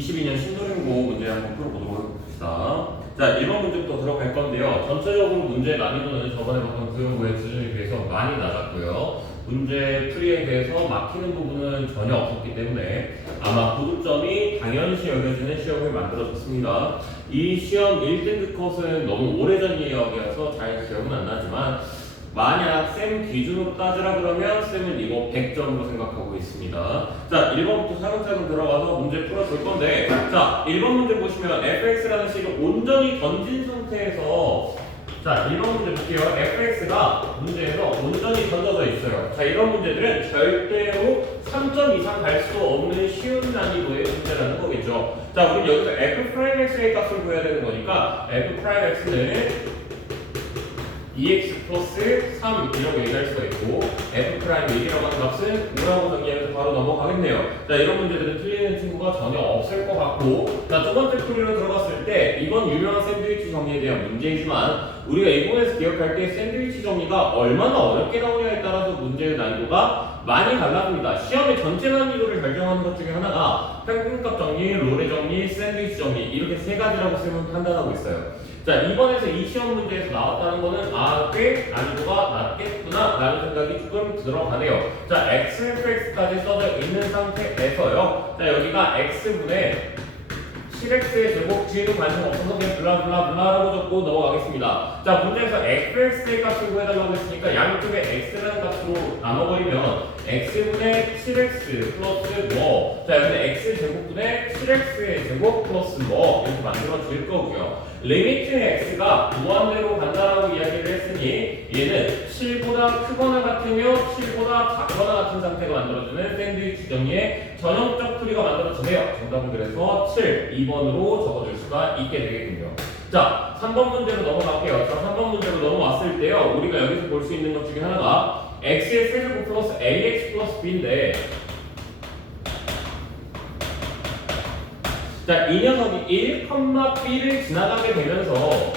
22년 신도림고 문제 한번 풀어보도록 합시다. 자, 1번 문제부터 들어갈 건데요. 전체적으로 문제 난이도는 저번에 봤던 교육고의 수준에 비해서 많이 낮았고요. 문제 풀이에 대해서 막히는 부분은 전혀 없었기 때문에 아마 고득점이 당연시 여겨지는 시험을 만들어줬습니다. 이 시험 1등급 컷은 너무 오래전 이야기여서 잘 기억은 안 나지만 만약 쌤 기준으로 따지라 그러면 쌤은 이거 100점으로 생각하고 있습니다. 자, 1번부터 차근차근 들어가서 문제 풀어볼 건데, 자, 1번 문제 보시면 fx라는 식을 온전히 던진 상태에서, 자, 1번 문제 볼게요. fx가 문제에서 온전히 던져져 있어요. 자, 이런 문제들은 절대로 3점 이상 갈 수 없는 쉬운 난이도의 문제라는 거겠죠. 자, 우리 여기서 f'x의 값을 구해야 되는 거니까 f'x는 2x 플러스 3 이라고 얘기할 수가 있고 f'1이라고 하는 값은 5라고 정리하면서 바로 넘어가겠네요. 자, 이런 문제들은 틀리는 친구가 전혀 없을 것 같고, 자, 두 번째 풀이로 들어갔을 때 이건 유명한 샌드위치 정리에 대한 문제이지만 우리가 이번에서 기억할 때 샌드위치 정리가 얼마나 어렵게 나오냐에 따라서 문제의 난이도가 많이 달라집니다. 시험의 전체 난이도를 결정하는 것 중에 하나가 평균값 정리, 롤의 정리, 샌드위치 정리 이렇게 세 가지라고 쌤은 판단하고 있어요. 자, 이번에서 이 시험 문제에서 나왔다는 거는 꽤 난이도가 낮겠구나 라는 생각이 조금 들어가네요. 자, xfx까지 써져 있는 상태에서요. 자, 여기가 x분의 7x의 제곱 뒤에도 관심 없어서 그냥 블라블라블라라고 적고 넘어가겠습니다. 자, 문제에서 fx의 값을 구해달라고 했으니까 양쪽에 x라는 값으로 나눠버리면 x분의 7x 플러스 뭐, 자, 여기는 x제곱분의 7x의 제곱 플러스 뭐 이렇게 만들어질 거고요. 리미트 x가 무한대로 간다라고 이야기를 했으니 얘는 7보다 크거나 같으며 7보다 작거나 같은 상태가 만들어주는 샌드위치 정리의 전형적 풀이가 만들어지네요. 정답은 그래서 7, 2번으로 적어줄 수가 있게 되겠군요. 자, 3번 문제로 넘어갈게요. 자, 3번 문제로 넘어왔을 때요, 우리가 여기서 볼 수 있는 것 중에 하나가 x의 세제곱 플러스 ax 플러스 b인데, 자, 이 녀석이 1,b를 지나가게 되면서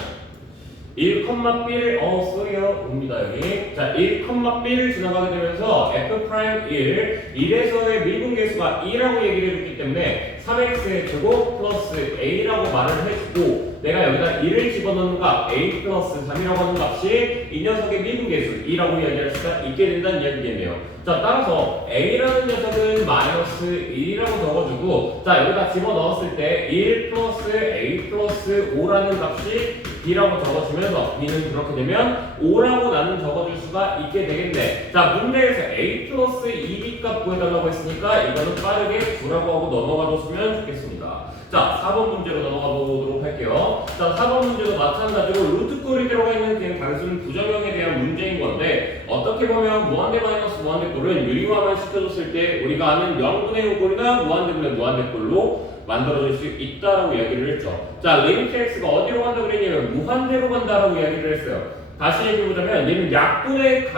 1,b를 쏘리요 옵니다 여기. 자, 1,b를 지나가게 되면서 f'1 1에서의 미분계수가 2라고 얘기를 해줬기 때문에 3x의 제곱 플러스 a라고 말을 해주고, 내가 여기다 1을 집어넣는 값 a 플러스 3이라고 하는 값이 이 녀석의 미분계수 2라고 이야기할 수가 있게 된다는 이야기겠네요. 자, 따라서 a라는 녀석은 마이너스 1이라고 적어주고, 자, 여기다 집어넣었을 때 1 플러스 a 플러스 5라는 값이 b라고 적어주면서 b는 그렇게 되면 5라고 나는 적어줄 수가 있게 되겠네. 자, 문제에서 a 플러스 2b 값 구해달라고 했으니까 이거는 빠르게 9라고 하고 넘어가 줬으면 좋겠습니다. 자, 4번 문제로 넘어가 보도록 할게요. 자, 4번 문제도 마찬가지로 루트꼴이 들어가 있는 그냥 단순 부정형에 대한 문제인 건데, 어떻게 보면 무한대 마이너스 무한대 꼴은 유리화만 시켜줬을 때 우리가 아는 0분의 5꼴이나 무한대분의 무한대꼴로 만들어질 수 있다라고 이야기를 했죠. 자, 리미트 x가 어디로 간다고 그랬냐면 무한대로 간다라고 이야기를 했어요. 다시 얘기해보자면 얘는 약분을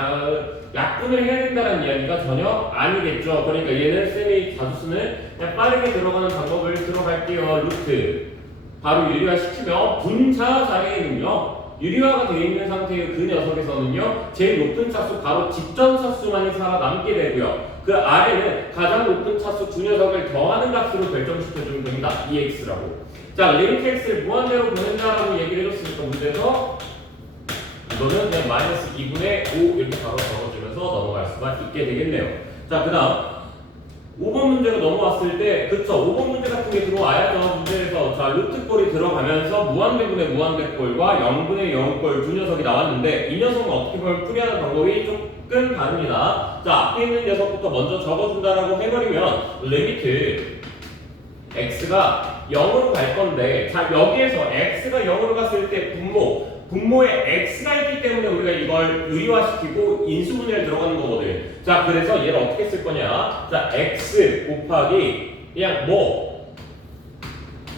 해야 된다는 이야기가 전혀 아니겠죠. 그러니까 얘는 쌤이 자주 쓰는 그냥 빠르게 들어가는 방법을 들어갈게요. 루트 바로 유리화 시키면 분자 자리에는요, 유리화가 되어 있는 상태의 그 녀석에서는요, 제일 높은 차수 바로 직전 차수만이 살아남게 되고요. 그 아래는 가장 높은 차수 두 녀석을 더하는 값으로 결정시켜주는 겁니다. EX라고. 자, 리미트 x를 무한대로 보낸다라고 얘기를 해줬으니까 문제에서 이거는 그냥 마이너스 2분의 5 이렇게 바로 적어주면서 넘어갈 수가 있게 되겠네요. 자, 그 다음 5번 문제로 넘어왔을 때, 그쵸, 5번 문제 같은 게 들어와야죠. 문제에서 자, 루트꼴이 들어가면서 무한대분의 무한대꼴과 0분의 0꼴 두 녀석이 나왔는데, 이 녀석은 어떻게 보면 풀이하는 방법이 조금 다릅니다. 자, 앞에 있는 녀석부터 먼저 적어준다라고 해버리면 리미트 x가 0으로 갈 건데, 자, 여기에서 x가 0으로 갔을 때 분모에 x가 있기 때문에 우리가 이걸 유리화시키고 인수분해를 들어가는 거거든. 자, 그래서 얘를 어떻게 쓸 거냐? 자, x 곱하기 그냥 뭐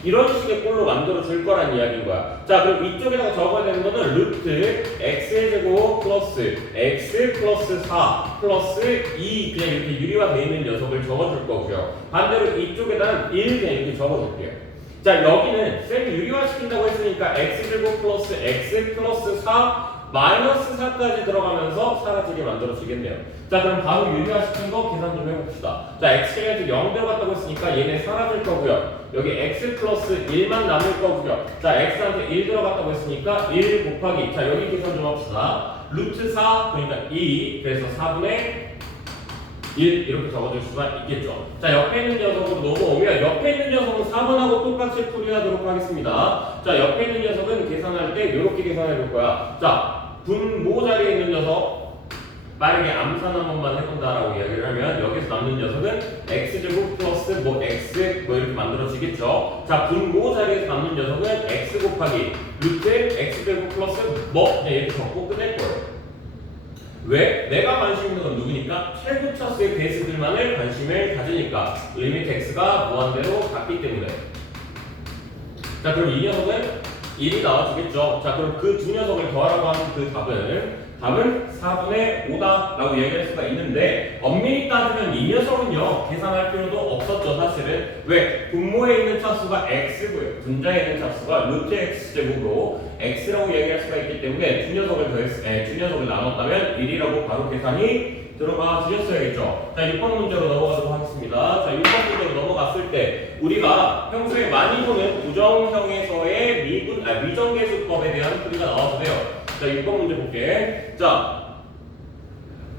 이런 식의 꼴로 만들어 줄 거란 이야기인 거야. 자, 그럼 이쪽에다가 적어야 되는 거는 루트 x의 제곱 플러스 x 플러스 4 플러스 2 그냥 이렇게 유리화되어 있는 녀석을 적어줄 거고요. 반대로 이쪽에다는 1 그냥 이렇게 적어줄게요. 자, 여기는 쌤이 유리화 시킨다고 했으니까 x제곱 플러스 x 플러스 4 마이너스 4까지 들어가면서 사라지게 만들어지겠네요. 자, 그럼 바로 유리화시킨 거 계산 좀 해봅시다. 자, x가 0 들어갔다고 했으니까 얘네 사라질 거고요. 여기 x 플러스 1만 남을 거고요. 자, x한테 1 들어갔다고 했으니까 1 곱하기, 자, 여기 계산 좀 합시다. 루트 4, 그러니까 2, 그래서 4분의 1 이렇게 적어줄 수가 있겠죠. 자, 옆에 있는 녀석으로 넘어오면 옆에 있는 녀석은 4번하고 똑같이 풀이하도록 하겠습니다. 자, 옆에 있는 녀석은 계산할 때 이렇게 계산해 볼 거야. 자, 분모 자리에 있는 녀석 빠르게 암산 한 번만 해본다라고 이야기를 하면 여기서 남는 녀석은 x제곱 플러스 뭐 x 뭐 이렇게 만들어지겠죠. 자, 분모 자리에서 남는 녀석은 x 곱하기 루트 x제곱 플러스 뭐 그냥 이렇게 적고 끝낼 거예요. 왜? 내가 관심 있는 건 누구니까? 최고차수의 베이스들만을 관심을 가지니까 리미트 x가 무한대로 같기 때문에. 자, 그럼 이 녀석은 1이 나와주겠죠. 자, 그럼 그 두 녀석을 더하라고 하는 그 답은 4분의 5다 라고 얘기할 수가 있는데 엄밀히 따지면 이 녀석은요 계산할 필요도 없었죠. 사실은 왜? 분모에 있는 차수가 x고요 분자에 있는 차수가 루트 x제곱으로 x라고 얘기할 수가 있기 때문에 두 녀석을 나눴다면 1이라고 바로 계산이 들어가 주셨어야겠죠. 자, 6번 문제로 넘어가도록 하겠습니다. 자, 6번 문제로 넘어갔을 때 우리가 평소에 많이 보는 부정형에서의 미정계수법에 대한 풀이가 나왔어요. 자, 6번 문제 볼게. 자,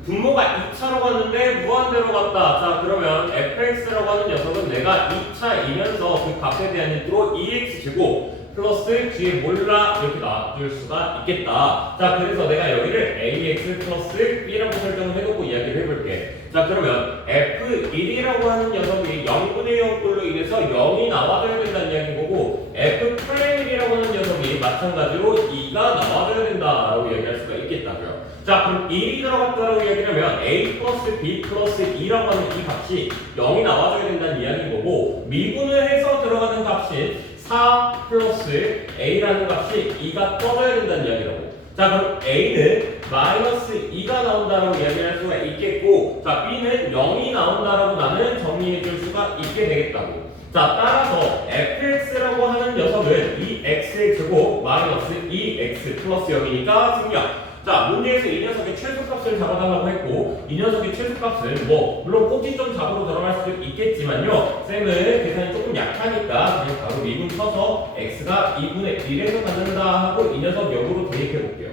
분모가 2차로 갔는데 무한대로 갔다. 자, 그러면 fx라고 하는 녀석은 내가 2차이면서 그 값에 대한 힌트로 2x제곱 플러스 뒤에 몰라 이렇게 놔둘 수가 있겠다. 자, 그래서 내가 여기를 ax 플러스 b라고 설정을 해놓고 이야기를 해볼게. 자, 그러면 f1이라고 하는 녀석이 0분의 0꼴로 인해서 0이 나와줘야 된다는 이야기인 거고 f'1이라고 하는 녀석이 마찬가지로 2가 나와줘야 된다라고 얘기할 수가 있겠다고요. 자, 그럼 1이 들어갔다라고 얘기하면 a 플러스 b 플러스 2라고 하는 이 값이 0이 나와줘야 된다는 이야기인 거고 미분을 해서 들어가는 값이 4 플러스 a라는 값이 2가 떠져야 된다는 이야기라고. 자, 그럼 a는 마이너스 2가 나온다라고 이야기할 수가 있겠고 자, b는 0이 나온다라고 나는 정리해 줄 수가 있게 되겠다고. 자, 따라서 fx라고 하는 녀석은 2x의 제곱 마이너스 2x 플러스 0이니까 승량. 자, 문제에서 이 녀석의 최소값을 잡아달라고 했고 이 녀석의 최소값은 뭐 물론 꼭지점 잡으로 들어갈 수도 있겠지만요 쌤은 계산이 조금 약하니까 그냥 바로 미분 쳐서 x가 2분의 1에서 갖는다 하고 이 녀석 역으로 대입해 볼게요.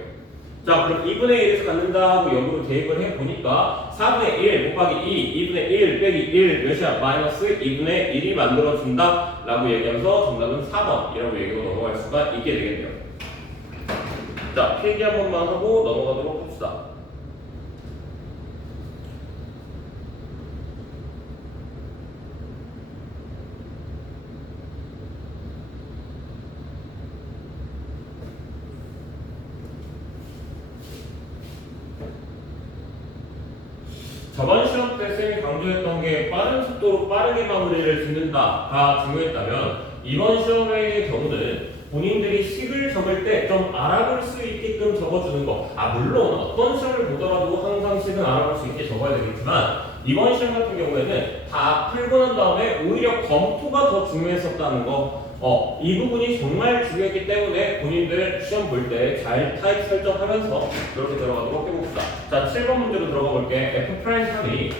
자, 그럼 2분의 1에서 갖는다 하고 역으로 대입을 해보니까 4분의 1 곱하기 2 2분의 1 빼기 1 몇이야? 마이너스 2분의 1이 만들어준다 라고 얘기하면서 정답은 4번이라고 얘기하고 넘어갈 수가 있게 되겠네요. 자, 필기 한 번만 하고 넘어가도록 합시다. 저번 시험 때 쌤이 강조했던 게 빠른 속도로 빠르게 마무리를 짓는다가 중요했다면 이번 시험의 경우는 본인들이 식을 적을 때 좀 알아볼 수 있게끔 적어주는 거. 물론 어떤 시험을 보더라도 항상 식은 알아볼 수 있게 적어야 되겠지만 이번 시험 같은 경우에는 다 풀고 난 다음에 오히려 검토가 더 중요했었다는 거. 이 부분이 정말 중요했기 때문에 본인들 시험 볼 때 잘 타입 설정하면서 그렇게 들어가도록 해봅시다. 자, 7번 문제로 들어가 볼게. F'3이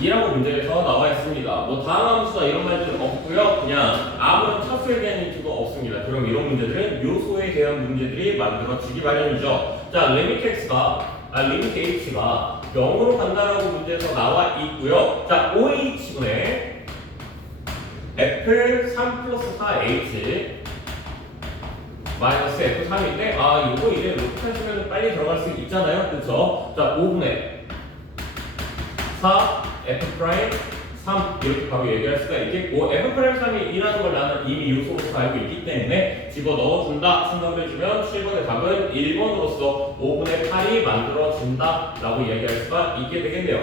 이라고 문제에서 나와 있습니다. 뭐 다음 함수나 이런 말들은 없고요. 그냥 아무런 차수에 대한 힌트도 없습니다. 그럼 이런 문제들은 요소에 대한 문제들이 만들어지기 마련이죠. 자, 리미트 h가 0으로 간다라고 문제에서 나와 있고요. 자, OH분의 F3 플러스 4H 마이너스 F3인데 이거 이제 로트 하시면 빨리 들어갈 수 있잖아요. 그쵸? 자, 5분의 4 F'3 이렇게 바로 얘기할 수가 있겠고 F'3이 2라는 걸 나는 이미 요소로서 알고 있기 때문에 집어넣어준다 생각을 해주면 7번의 답은 1번으로서 5분의 8이 만들어진다 라고 얘기할 수가 있게 되겠네요.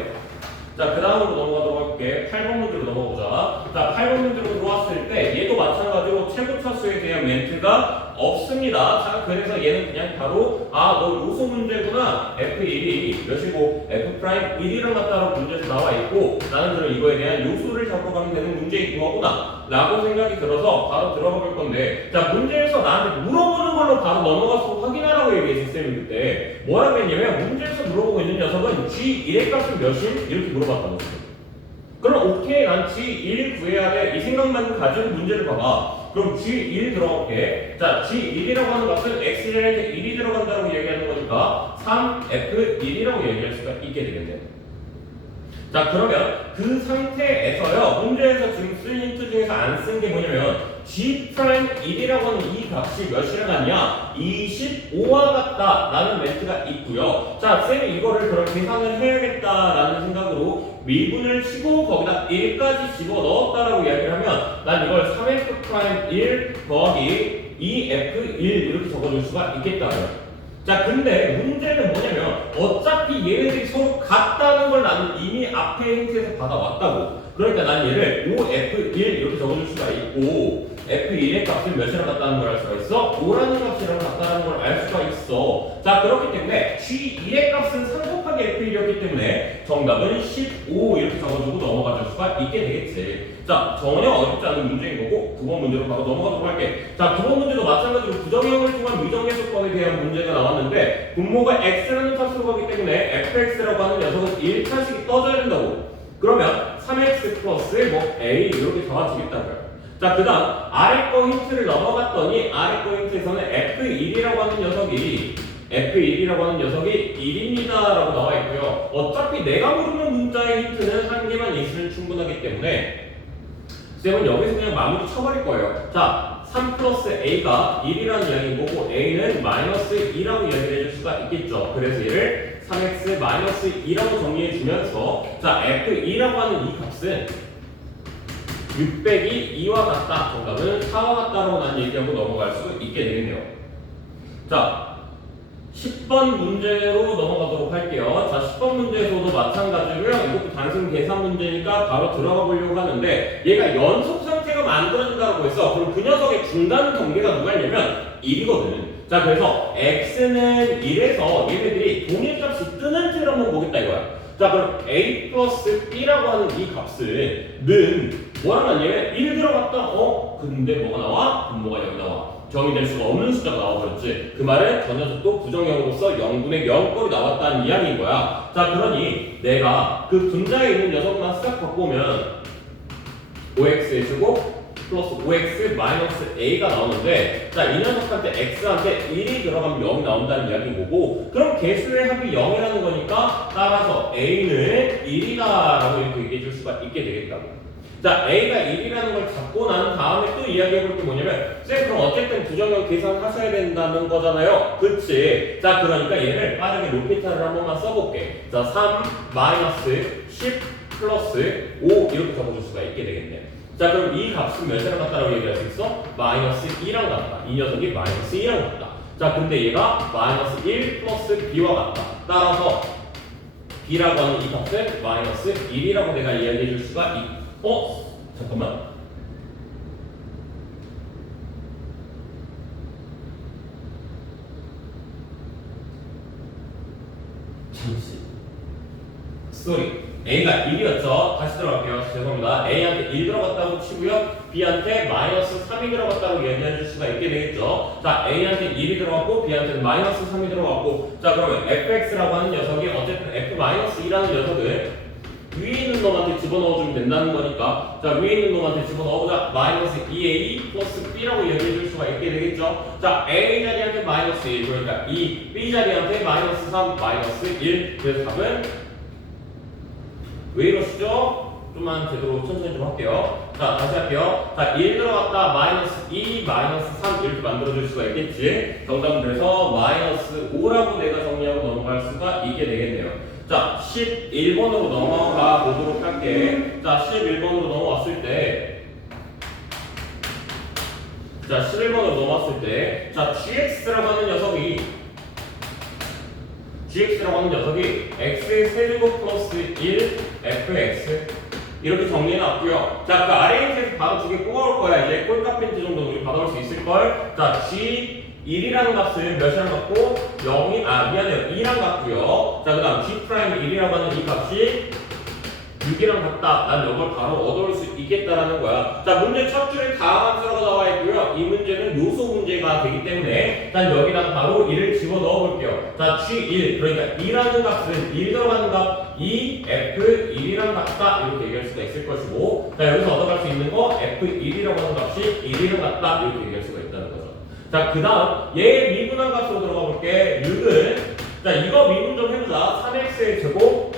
자, 그 다음으로 넘어가도록 할게. 8번 문제로 넘어보자. 자, 8번 문제로 들어왔을 때 얘도 마찬가지로 최고차수에 대한 멘트가 없습니다. 자, 그래서 얘는 그냥 바로 너 요소 문제구나. F1이 몇이고 F'1이랑 같다라고 문제에서 나와 있고 나는 그럼 이거에 대한 요소를 잡고 가면 되는 문제인 거구나 라고 생각이 들어서 바로 들어가 볼 건데 자, 문제에서 나한테 물어보는 걸로 바로 넘어가서 확인하라고 얘기했어. 쌤이 그때 뭐라고 했냐면 문제에서 물어보고 있는 녀석은 G1의 값은 몇임? 이렇게 물어봤다고 했어. 그럼 오케이, 난 G1 구해야 돼. 이 생각만 가진 문제를 봐봐. 그럼 G1 들어갈게. 자, G1이라고 하는 값은 X에 1이 들어간다고 얘기하는 거니까 3F1이라고 얘기할 수가 있게 되겠네요. 자, 그러면 그 상태에서요, 문제에서 지금 쓴 힌트 중에서 안 쓴 게 뭐냐면 G'1이라고 하는 이 값이 몇이랑 같냐? 25와 같다 라는 멘트가 있고요. 자, 쌤이 이거를 그럼 계산을 해야겠다라는 생각으로 미분을 치고 거기다 1까지 집어넣었다라고 이야기를 하면 난 이걸 3F'1 더하기 2F1 이렇게 적어줄 수가 있겠다고요. 자, 근데 문제는 뭐냐면 어차피 얘네들이 서로 같다는 걸 나는 이미 앞에 힌트에서 받아왔다고. 그러니까 난 얘를 5F1 이렇게 적어줄 수가 있고 F1의 값은 몇이랑 같다는 걸 알 수가 있어? 5라는 값이랑 같다는 걸 알 수가 있어. 자, 그렇기 때문에 G1의 값은 3 곱하기 F1이었기 때문에 정답은 15 이렇게 적어주고 넘어가 줄 수가 있게 되겠지. 자, 전혀 어렵지 않은 문제인 거고 9번 문제로 바로 넘어가도록 할게. 자, 9번 문제도 마찬가지로 부정형을 통한 위정계수법에 대한 문제가 나왔는데 분모가 x라는 값으로 가기 때문에 fx라고 하는 녀석은 1차식이 떠져야 된다고. 그러면 3x 플러스 a 이렇게 적어지겠다고요. 자, 그 다음 아래 거 힌트를 넘어갔더니 아래 거 힌트에서는 F1이라고 하는 녀석이 1입니다 라고 나와 있고요. 어차피 내가 모르는 문자의 힌트는 한 개만 있으면 충분하기 때문에 쌤은 여기서 그냥 마무리 쳐버릴 거예요. 자, 3 플러스 a가 1이라는 이야기인 거고 a는 마이너스 2라고 이야기를 해줄 수가 있겠죠. 그래서 얘를 3x 마이너스 2라고 정리해 주면서 자, f2라고 하는 이 값은 600이 2와 같다. 정답은 4와 같다라고 난 얘기하고 넘어갈 수 있게 되겠네요. 자, 10번 문제로 넘어가도록 할게요. 자, 10번 문제에서도 마찬가지고요. 이것도 단순 계산 문제니까 바로 들어가 보려고 하는데 얘가 연속 상태가 만들어진다고 했어. 그럼 그 녀석의 중간 경계가 누가 있냐면 1이거든. 자, 그래서 x는 1에서 얘네들이 동일값이 뜨는 틀을 한번 보겠다 이거야. 자, 그럼 a 플러스 b라고 하는 이 값은 뭐랑 같냐면 1 들어갔다. 근데 뭐가 나와? 분모가 여기 나와. 정의될 수가 없는 숫자가 나와버렸지. 그 말은 저 녀석도 부정형으로서 0분의 0꼴이 나왔다는 이야기인 거야. 자, 그러니 내가 그 분자에 있는 녀석만 싹 바꾸면 5x 해주고 플러스 5x 마이너스 a가 나오는데 자, 이 녀석한테 x한테 1이 들어가면 0이 나온다는 이야기인 거고 그럼 개수의 합이 0이라는 거니까 따라서 a는 1이다라고 이렇게 얘기해 줄 수가 있게 되겠다고. 자, a가 1이라는 걸 잡고 난 다음에 또 이야기해 볼 게 뭐냐면 쌤 그럼 어쨌든 부정형 계산하셔야 된다는 거잖아요. 그치? 자, 그러니까 얘를 빠르게 로피타를 한 번만 써볼게. 자, 3 마이너스 10 플러스 5 이렇게 적어줄 수가 있게 되겠네. 자, 그럼 이 값은 몇이랑 같다라고 얘기할 수 있어? 마이너스 2랑 같다. 이 녀석이 마이너스 2랑 같다. 자, 근데 얘가 마이너스 1 플러스 b와 같다. 따라서 b라고 하는 이 값은 마이너스 1이라고 내가 이야기해 줄 수가 있고 잠깐만. 잠시. 쏘리. A가 1이었죠. 다시 들어갈게요. 죄송합니다. A한테 1 들어갔다고 치고요. B한테 마이너스 3이 들어갔다고 얘기해 줄 수가 있게 되겠죠. 자, A한테 1이 들어갔고 B한테는 마이너스 3이 들어갔고 자, 그러면 fx라고 하는 녀석이 어쨌든 f-2라는 녀석을 위에 있는 놈한테 집어넣어주면 된다는 거니까 자, 위에 있는 놈한테 집어넣어보자. 마이너스 2a 플러스 b라고 얘기해 줄 수가 있게 되겠죠. 자, a 자리한테 마이너스 1 그러니까 2 b 자리한테 마이너스 3 마이너스 1 그래서 답은 왜 이러시죠? 좀만 제대로 천천히 좀 할게요. 자, 다시 할게요. 자, 1 들어갔다 마이너스 2 마이너스 3 이렇게 만들어줄 수가 있겠지. 정답은 그래서 마이너스 5라고 내가 정리하고 넘어갈 수가 있게 되겠네요. 자, 11번으로 넘어가 보도록 할게. 자, 11번으로 넘어왔을 때 자, 11번으로 넘어왔을 때 자, gx라고 하는 녀석이 gx라고 하는 녀석이 x의 세제곱 플러스 1 fx 이렇게 정리해놨고요. 자, 그 아래 힌트에서 바로 두 개 뽑아올 거야. 이제 꼴값 힌트 정도는 우리 받아올 수 있을걸. 자, G1이라는 값은 몇이랑 같고 0이 미안해요. 2랑 같고요. 자, 그 다음 G'1이라고 하는 이 값이 6이랑 같다. 난 이걸 바로 얻어올 수 있겠다라는 거야. 자, 문제 첫 줄에 다음 함수라고 나와 있고요. 이 문제는 요소 문제가 되기 때문에 난 여기다가 바로 1을 집어 넣어 볼게요. 자, G1 그러니까 2라는 값은 1 들어가는 값 2 F1이랑 같다. 이렇게 얘기할 수가 있을 것이고, 자, 여기서 얻어갈 수 있는 거 F1이라고 하는 값이 1이랑 같다. 이렇게 얘기할 수가 있다는 거죠. 자, 그 다음 얘 미분한 값으로 들어가 볼게. 6은 자, 이거 미분 좀 해보자. 3x의 제곱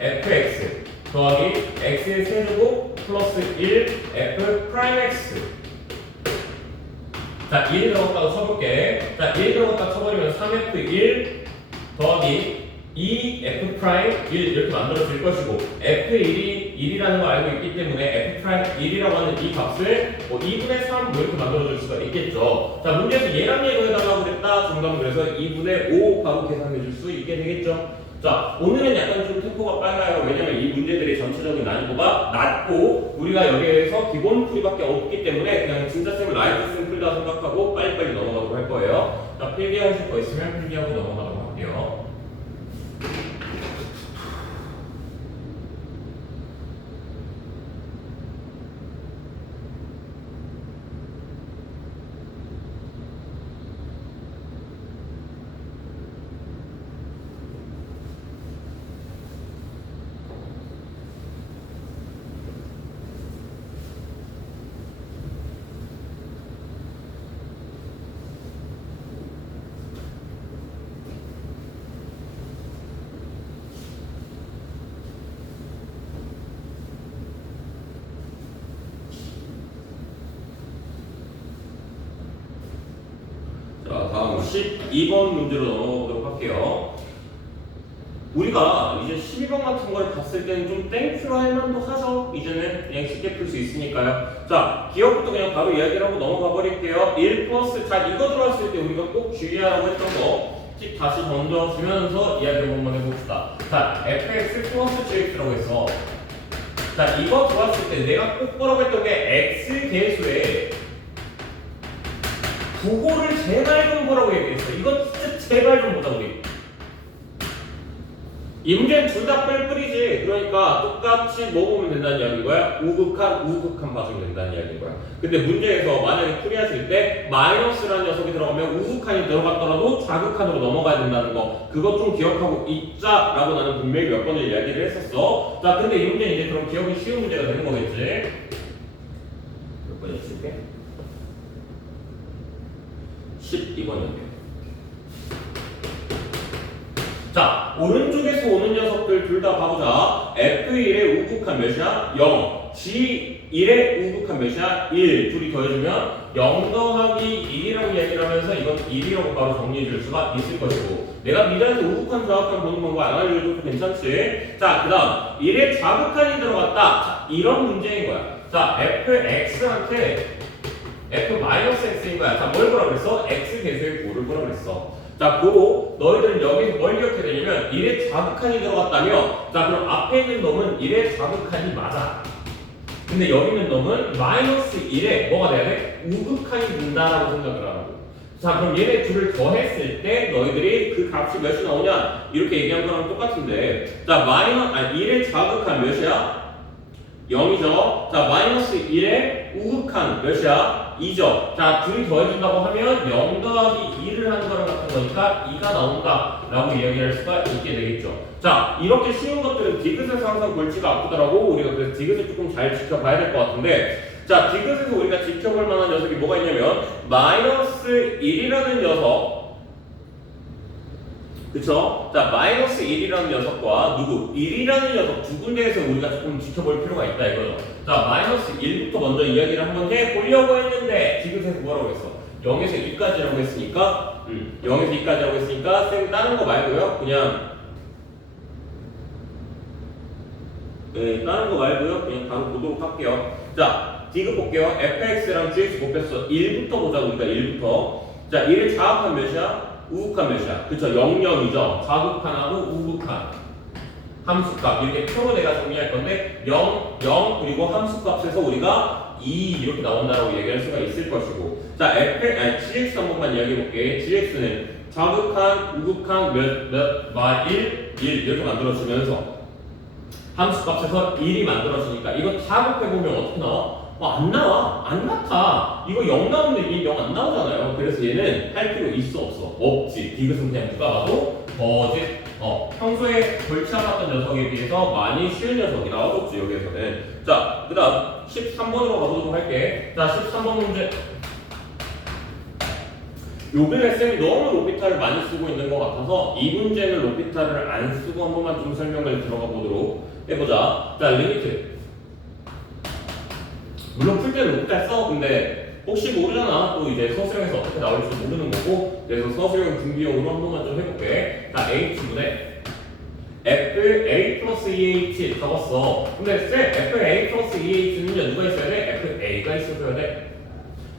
fx 더하기 x의 세제곱 플러스 1 f 프라임 x. 자, 1 들어갔다고 쳐볼게. 자, 1 들어갔다 쳐버리면 3f1 더하기 2f 프라임 1 이렇게 만들어질 것이고, f1이 1이라는 걸 알고 있기 때문에 f 프라임 1이라고 하는 이 값을 2분의 3 이렇게 만들어줄 수가 있겠죠. 자, 문제에서 얘랑 얘기해달라고 그랬다. 정답은 그래서 2분의 5 바로 계산해 줄 수 있게 되겠죠. 자, 오늘은 약간 좀 템포가 빨라요. 왜냐면 이 문제들이 전체적인 난이도가 낮고 우리가 여기에서 기본 풀이밖에 없기 때문에 그냥 진짜 쌤을 라이트 쌤 풀다 생각하고 빨리빨리 넘어가도록 할 거예요. 자, 필기하실 거 있으면 필기하고 넘어가도록 할게요. 자, 다음 12번 문제로 넘어가 보도록 할게요. 우리가 이제 12번 같은 걸 봤을 때는 좀 땡큐로 할 만도 하죠. 이제는 그냥 쉽게 풀 수 있으니까요. 자, 기억부터 그냥 바로 이야기를 하고 넘어가 버릴게요. 1 플러스, 자, 이거 들어왔을 때 우리가 꼭 주의하라고 했던 거 씩 다시 던져주면서 이야기를 한번 해봅시다. 자, fx 플러스 gx라고 했어. 자, 이거 들어왔을 때 내가 꼭 보라고 했던 게 x 계수에 부호를 제발 좀 보라고 얘기했어. 이거 진짜 제발 좀 보자 우리. 이 문제는 둘 다 뺄뿌리지. 그러니까 똑같이 뭐 보면 된다는 이야기인 거야? 우극한 봐주면 된다는 이야기인 거야. 근데 문제에서 만약에 풀이하실 때 마이너스라는 녀석이 들어가면 우극한이 들어갔더라도 좌극한으로 넘어가야 된다는 거, 그것 좀 기억하고 있자라고 나는 분명히 몇 번을 이야기를 했었어. 자, 근데 이 문제는 이제 그럼 기억이 쉬운 문제가 되는 거겠지. 몇 번이었을게? 12번이었네요. 자, 오른쪽에서 오는 녀석들 둘 다 봐보자. F1의 우극한 몇이야? 0. G1의 우극한 몇이야? 1. 둘이 더해주면 0 더하기 1이라고 이야기를 하면서 이건 1이라고 바로 정리해 줄 수가 있을 것이고, 내가 미래에서 우극한 좌극한 보는 방법 안 알려줘도 괜찮지? 자, 그 다음 1의 좌극한이 들어갔다. 자, 이런 문제인 거야. 자, fx한테 f-x인 거야. 자, 뭘 보라 그랬어? x 계수의 고를 보라 그랬어. 자, 고로 너희들은 여기서 뭘 기억해야 되냐면 1의 좌극한이 들어갔다며. 자, 그럼 앞에 있는 놈은 1의 좌극한이 맞아. 근데 여기 있는 놈은 마이너스 1에 뭐가 돼야 돼? 우극한이 된다라고 생각을 하라고. 자, 그럼 얘네 둘을 더했을 때 너희들이 그 값이 몇이 나오냐? 이렇게 얘기한 거랑 똑같은데, 자, 1의 좌극한 몇이야? 0이죠. 자, 마이너스 1의 우극한 몇이야? 2죠. 자, 둘이 더해준다고 하면 0 더하기 2를 하는 거랑 같은 거니까 2가 나온다 라고 이야기할 수가 있게 되겠죠. 자, 이렇게 쉬운 것들은 디귿에서 항상 골치가 아프더라고. 우리가 그래서 디귿을 조금 잘 지켜봐야 될 것 같은데, 자, 디귿에서 우리가 지켜볼 만한 녀석이 뭐가 있냐면 마이너스 1이라는 녀석, 그쵸? 자, 마이너스 1이라는 녀석과 누구? 1이라는 녀석 두 군데에서 우리가 조금 지켜볼 필요가 있다 이거죠. 자, 마이너스 1부터 먼저 이야기를 한번 해보려고 했는데 디귿에서 뭐라고 했어? 0에서 2까지라고 했으니까 0에서 2까지라고 했으니까 쌤 다른 거 말고요. 그냥 다른 거 말고요. 그냥 바로 보도록 할게요. 자, 디귿 볼게요. fx랑 gx 곱했어. 1부터 보자. 우리가 1부터. 자, 1을 좌극한 몇이야? 우극한 몇이야? 그쵸, 0, 0이죠. 좌극한하고 우극한. 함수값 이렇게 표로 내가 정리할 건데 0, 0 그리고 함수값에서 우리가 2 이렇게 나온다라고 얘기할 수가 있을 것이고 자 gx 한 번만 이야기해 볼게. gx는 자극한, 우극한, 몇, 1 이렇게 만들어주면서 함수값에서 1이 만들어지니까 이거 다 곱해보면 어떻게 나와? 안 나와. 안 나타. 이거 0 나오는데 얘 0 안 나오잖아요. 그래서 얘는 할 필요 있어 없어? 없지. 디귿은 그냥 누가 봐도 거짓. 평소에 골치 아팠던 녀석에 비해서 많이 쉬운 녀석이 나와줬지 여기에서는. 자, 그 다음 13번으로 가보도록 할게. 자, 13번 문제. 요번에 쌤이 너무 로피탈을 많이 쓰고 있는 것 같아서 이 문제는 로피탈을 안 쓰고 한 번만 좀 설명을 들어가 보도록 해보자. 자, 리미트. 물론 풀 때는 로피탈 써. 근데 혹시 모르잖아. 또 이제 서술형에서 어떻게 나올지 모르는 거고. 그래서 서술형 준비용으로 한 번만 좀 해볼게. 자, h분의 fa 플러스 2h 적었어. 근데 쌤, fa 플러스 2h는 누가 있어야 돼? fa가 있어줘야 돼.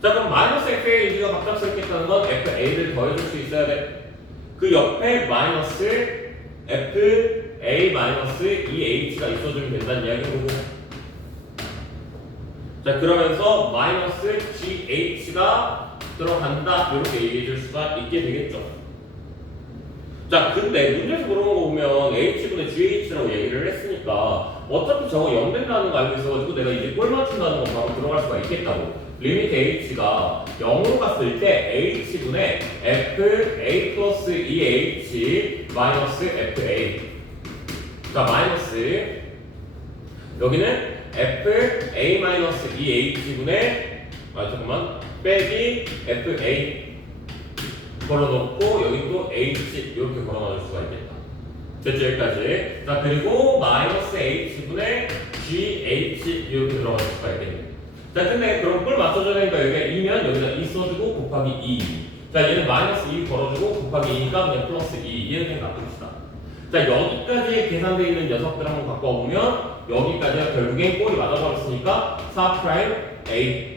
자, 그럼 마이너스 fa 우리가 갑작스럽겠다는 건 fa를 더해줄 수 있어야 돼. 그 옆에 마이너스 fa 마이너스 2h가 있어주면 된다는 이야기인 거고. 자, 그러면서 마이너스 GH가 들어간다 이렇게 얘기해 줄 수가 있게 되겠죠. 자, 근데 문제에서 그런 거 보면 H분의 GH라고 얘기를 했으니까 어차피 저거 0 된다는 거 알고 있어가지고 내가 이제 꼴 맞춘다는 거 바로 들어갈 수가 있겠다고. 리미트 H가 0으로 갔을 때 H분의 FA 플러스 2H 마이너스 FA. 자, 마이너스 여기는 FA-2H분의 빼기 FA 걸어놓고 여기 또 H 이렇게 걸어놔줄 수가 있겠다. 됐죠? 여기까지. 자, 그리고 마이너스 H분의 GH 이렇게 들어갈 수가 있겠네. 자, 근데 그럼 꼴 맞춰줘야 되니까 여기가 2면 여기다 2 써주고 곱하기 2. 자, 얘는 마이너스 2 걸어주고 곱하기 2니까 그냥 플러스 2. 얘는 그냥 놔둡시다. 자, 여기까지 계산되어 있는 녀석들 한번 갖고 와보면 여기까지가 결국엔 꼴이 맞아버렸으니까 4'A.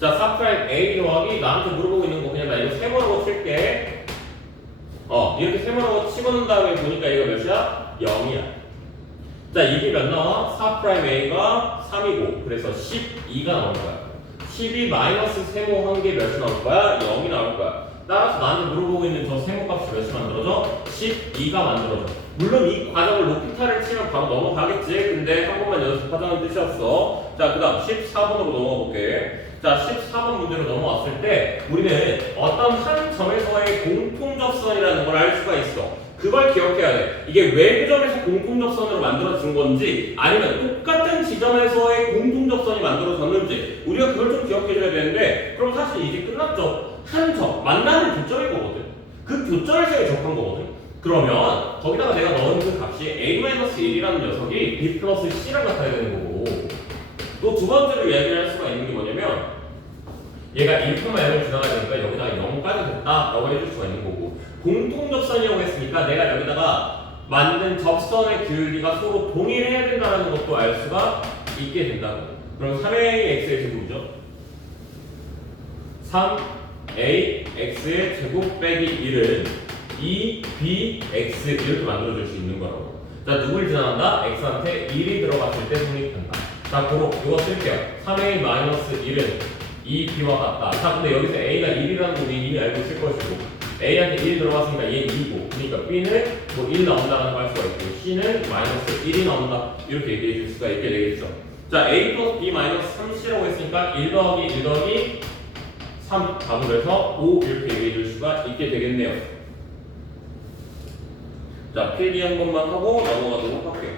자, 4'A 더하기 나한테 물어보고 있는 거 그냥 나 이거 세모라고 칠게. 이렇게 세모라고 치고는 다음에 보니까 이거 몇이야? 0이야. 자, 이게 몇 나와? 4'A가 3이고 그래서 12가 나올 거야. 12 마이너스 세모 한 개 몇이 나올 거야? 0이 나올 거야. 따라서 나한테 물어보고 있는 저 세모값이 몇이 만들어져? 12가 만들어져. 물론 이 과정을 로피탈을 치면 바로 넘어가겠지. 근데 한 번만 연습하자는 뜻이었어. 자, 그 다음 14번으로 넘어가 볼게. 자, 14번 문제로 넘어왔을 때 우리는 어떤 한 점에서의 공통접선이라는 걸 알 수가 있어. 그걸 기억해야 돼. 이게 외부 점에서 공통접선으로 만들어진 건지 아니면 똑같은 지점에서의 공통접선이 만들어졌는지 우리가 그걸 좀 기억해줘야 되는데 그럼 사실 이제 끝났죠. 한 점, 만나는 교점일 거거든. 그 교점에서의 접한 거거든. 그러면 거기다가 내가 넣은 그 값이 A-1이라는 녀석이 B 플러스 C랑 같아야 되는 거고 또 두 번째로 이야기를 할 수가 있는 게 뭐냐면 얘가 1,0을 지나가야 되니까 여기다가 0까지 됐다라고 해줄 수가 있는 거고 공통접선이라고 했으니까 내가 여기다가 만든 접선의 기울기가 서로 동일해야 된다는 것도 알 수가 있게 된다고. 그럼 3AX의 제곱이죠. 3AX의 제곱 빼기 1은 2BX 이렇게 만들어줄 수 있는 거라고. 자, 누굴 지나간다? X한테 1이 들어갔을 때 성립한다. 자, 그럼 이거 쓸게요. 3A-1은 2B와 같다. 자, 근데 여기서 A가 1이라는 거 우리 이미 알고 있을 것이고 A한테 1이 들어갔으니까 얘는 2고 그러니까 B는 뭐 1 나온다는 걸 알 수가 있고 C는 마이너스 1이 나온다. 이렇게 얘기해 줄 수가 있게 되겠죠. 자, A 플러스 B 마이너스 3C라고 했으니까 1 더하기 1 더하기 3 답을 해서 5 이렇게 얘기해 줄 수가 있게 되겠네요. 자, 필기 한 번만 하고 넘어가도록 할게요.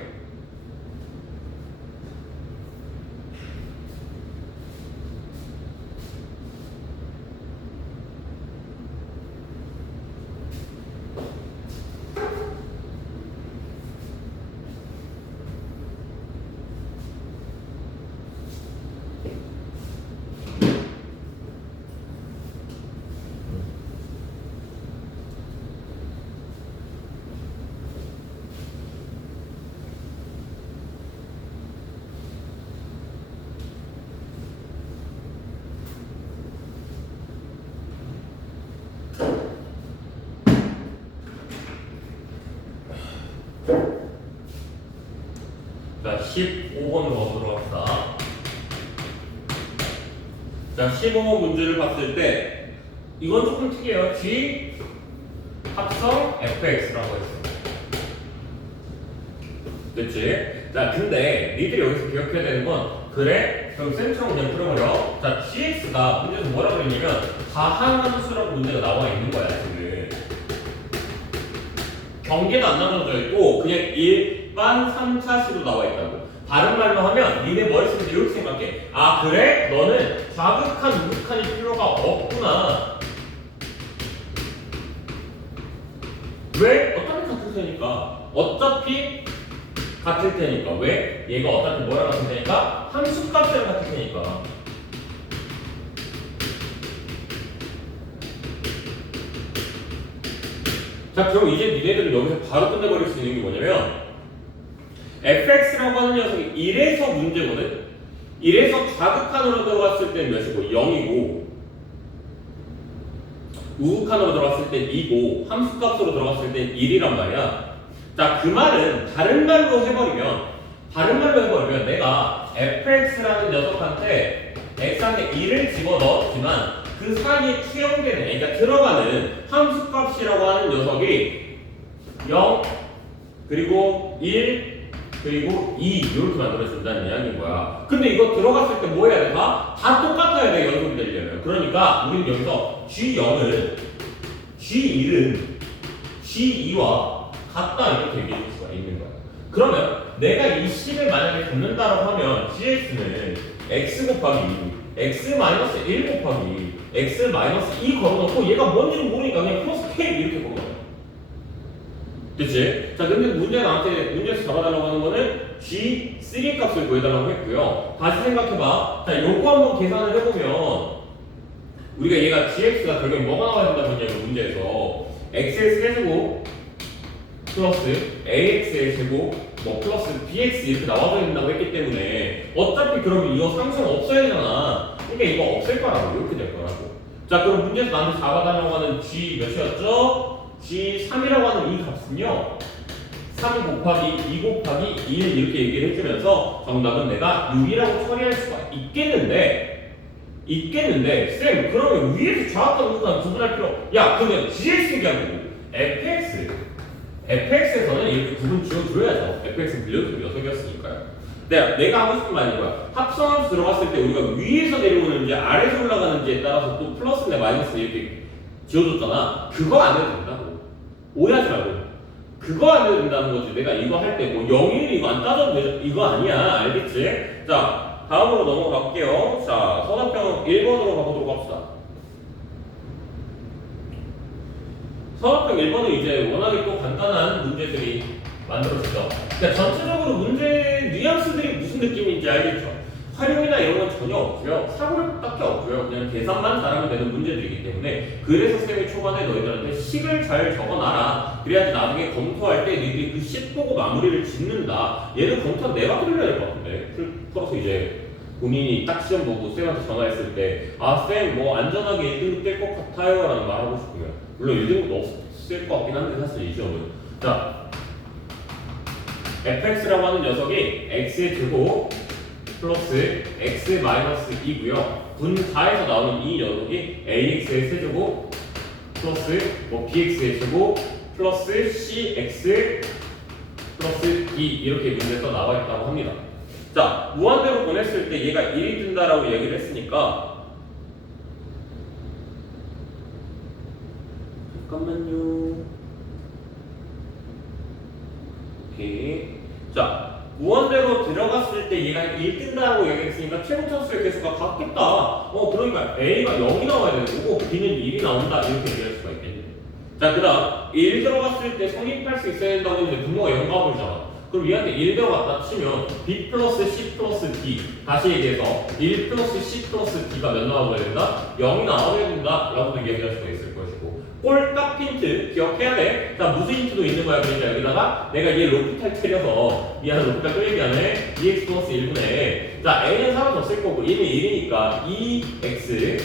자, 15번으로 들어갑시다. 자, 15번 문제를 봤을 때 이건 조금 특이해요. G 합성 fx라고 했어. 그치? 자, 근데 니들이 여기서 기억해야 되는 건 그래? 그럼 쌤처럼 그냥 풀어버려. 자, gx가 문제에서 뭐라고 그랬냐면 다항함수라고 문제가 나와 있는 거야 지금. 경계도 안 나눠져 있고 그냥 일반 3차식으로 나와 있다고. 다른 말로 하면 니네 머릿속에서 이렇게 생각해. 아 그래? 너는 좌극한 우극한이 필요가 없구나. 왜? 어차피 같을 테니까. 어차피 같을 테니까. 왜? 얘가 어차피 뭐랑 같을 테니까? 함수값이랑 같을 테니까. 자, 그럼 이제 니네들은 여기서 바로 끝내버릴 수 있는 게 뭐냐면 fx라고 하는 녀석이 1에서 문제거든? 1에서 좌극한으로 들어갔을 때는 몇이고 0이고 우극한으로 들어갔을 땐 2고 함수값으로 들어갔을 땐 1이란 말이야. 자, 그 말은 다른 말로 해버리면 내가 fx라는 녀석한테 x한테 1을 집어넣었지만 그 사이에 투영되는, 그러니까 들어가는 함수값이라고 하는 녀석이 0 그리고 1 그리고 2 이렇게 만들어준다는 이야기인 거야. 근데 이거 들어갔을 때 뭐 해야 돼? 다 똑같아야 돼, 연속이 되려면. 그러니까 우리는 여기서 G0을 G1은 G2와 같다 이렇게 얘기해 줄 수가 있는 거야. 그러면 내가 이 식을 만약에 긋는다고 하면 GX는 X 곱하기 X-1 곱하기 X-2 걸어놓고 얘가 뭔지는 모르니까 그냥 플러스 K 이렇게 걸어놔요. 그치? 자, 근데 문제에서 잡아달라고 하는 거는 G3 값을 구해달라고 했고요. 다시 생각해봐. 자, 요거 한번 계산을 해보면 우리가 얘가 GX가 결국에 뭐가 나와야 된다고 했냐면 문제에서 X의 세제곱 플러스 AX의 제곱 뭐 플러스 BX 이렇게 나와줘야 된다고 했기 때문에 어차피 그러면 이거 상수는 없어야 되잖아. 그러니까 이거 없앨 거라고. 이렇게 될 거라고. 자, 그럼 문제에서 나한테 잡아달라고 하는 G 몇이었죠? G3이라고 하는 이 값은요 3 곱하기 2 곱하기 1 이렇게 얘기를 해주면서 정답은 내가 6이라고 처리할 수가 있겠는데 쌤 그러면 위에서 좌우간 우극한 구분할 필요 야 그러면 GX 얘기하고 fx에서는 이렇게 구분 지어줘야죠. fx는 빌려준 녀석이었으니까요. 내가 하고 싶은 말이 뭐야? 합성함수 들어갔을 때 우리가 위에서 내려오는지 아래에서 올라가는지에 따라서 또 플러스나 마이너스 이렇게 지어줬잖아. 그거 안 해도 된다고. 오해하지 말고. 그거 안 해도 된다는 거지. 내가 이거 할 때 뭐 0, 1 이거 안 따져도 되죠. 이거 아니야. 알겠지? 자, 다음으로 넘어갈게요. 자, 선합형 1번으로 가보도록 합시다. 선합형 1번은 이제 워낙에 또 간단한 문제들이 만들어지죠. 그러니까 전체적으로 문제 뉘앙스들이 무슨 느낌인지 알겠죠? 활용이나 이런 건 전혀 없고요. 사고력 딱히 없고요. 그냥 계산만 잘하면 되는 문제들이기 때문에 그래서 쌤이 초반에 너희들한테 식을 잘 적어놔라. 그래야지 나중에 검토할 때 너희들이 그 식 보고 마무리를 짓는다. 얘는 검토 내가 돌려야 될 것 같은데 풀어서 이제 본인이 딱 시험 보고 쌤한테 전화했을 때 아 쌤 뭐 안전하게 1등급 뗄 것 같아요 라는 말 하고 싶으면 물론 1등급도 없을 것 같긴 한데 사실 이 시험은 자 fx라고 하는 녀석이 x의 제곱 플러스 x-2고요. 분 4에서 나오는 이 녀석이 ax의 세제곱 플러스 뭐 bx의 제곱 플러스 cx 플러스 b 이렇게 문제에서 나와 있다고 합니다. 자, 무한대로 보냈을 때 얘가 1이 뜬다라고 얘기를 했으니까 잠깐만요. 오케이. 자, 무한대로 들어갔을 때 얘가 1 뜬다고 얘기했으니까 최고 차수의 개수가 같겠다. 그러니까 A가 0이 나와야 되는 거고 B는 1이 나온다. 이렇게 얘기할 수가 있겠네. 자, 그 다음 1 들어갔을 때 성립할 수 있어야 된다고 했는데 분모가 0 가버리잖아. 그럼 얘한테 1 들어갔다 치면 B 플러스 C 플러스 D 다시 얘기해서 1 플러스 C 플러스 D가 몇 나와줘야 된다? 0이 나와야 된다. 라고도 얘기할 수가 있을 것이고 꼴딱 힌트 기억해야 돼. 자, 무슨 힌트도 있는 거야. 그러니까 여기다가 내가 얘 로피탈 때려서 미안해 로피탈 또 얘기하네. 2x 플러스 1분의 자 A는 사라졌을 거고 1은 1이니까 2x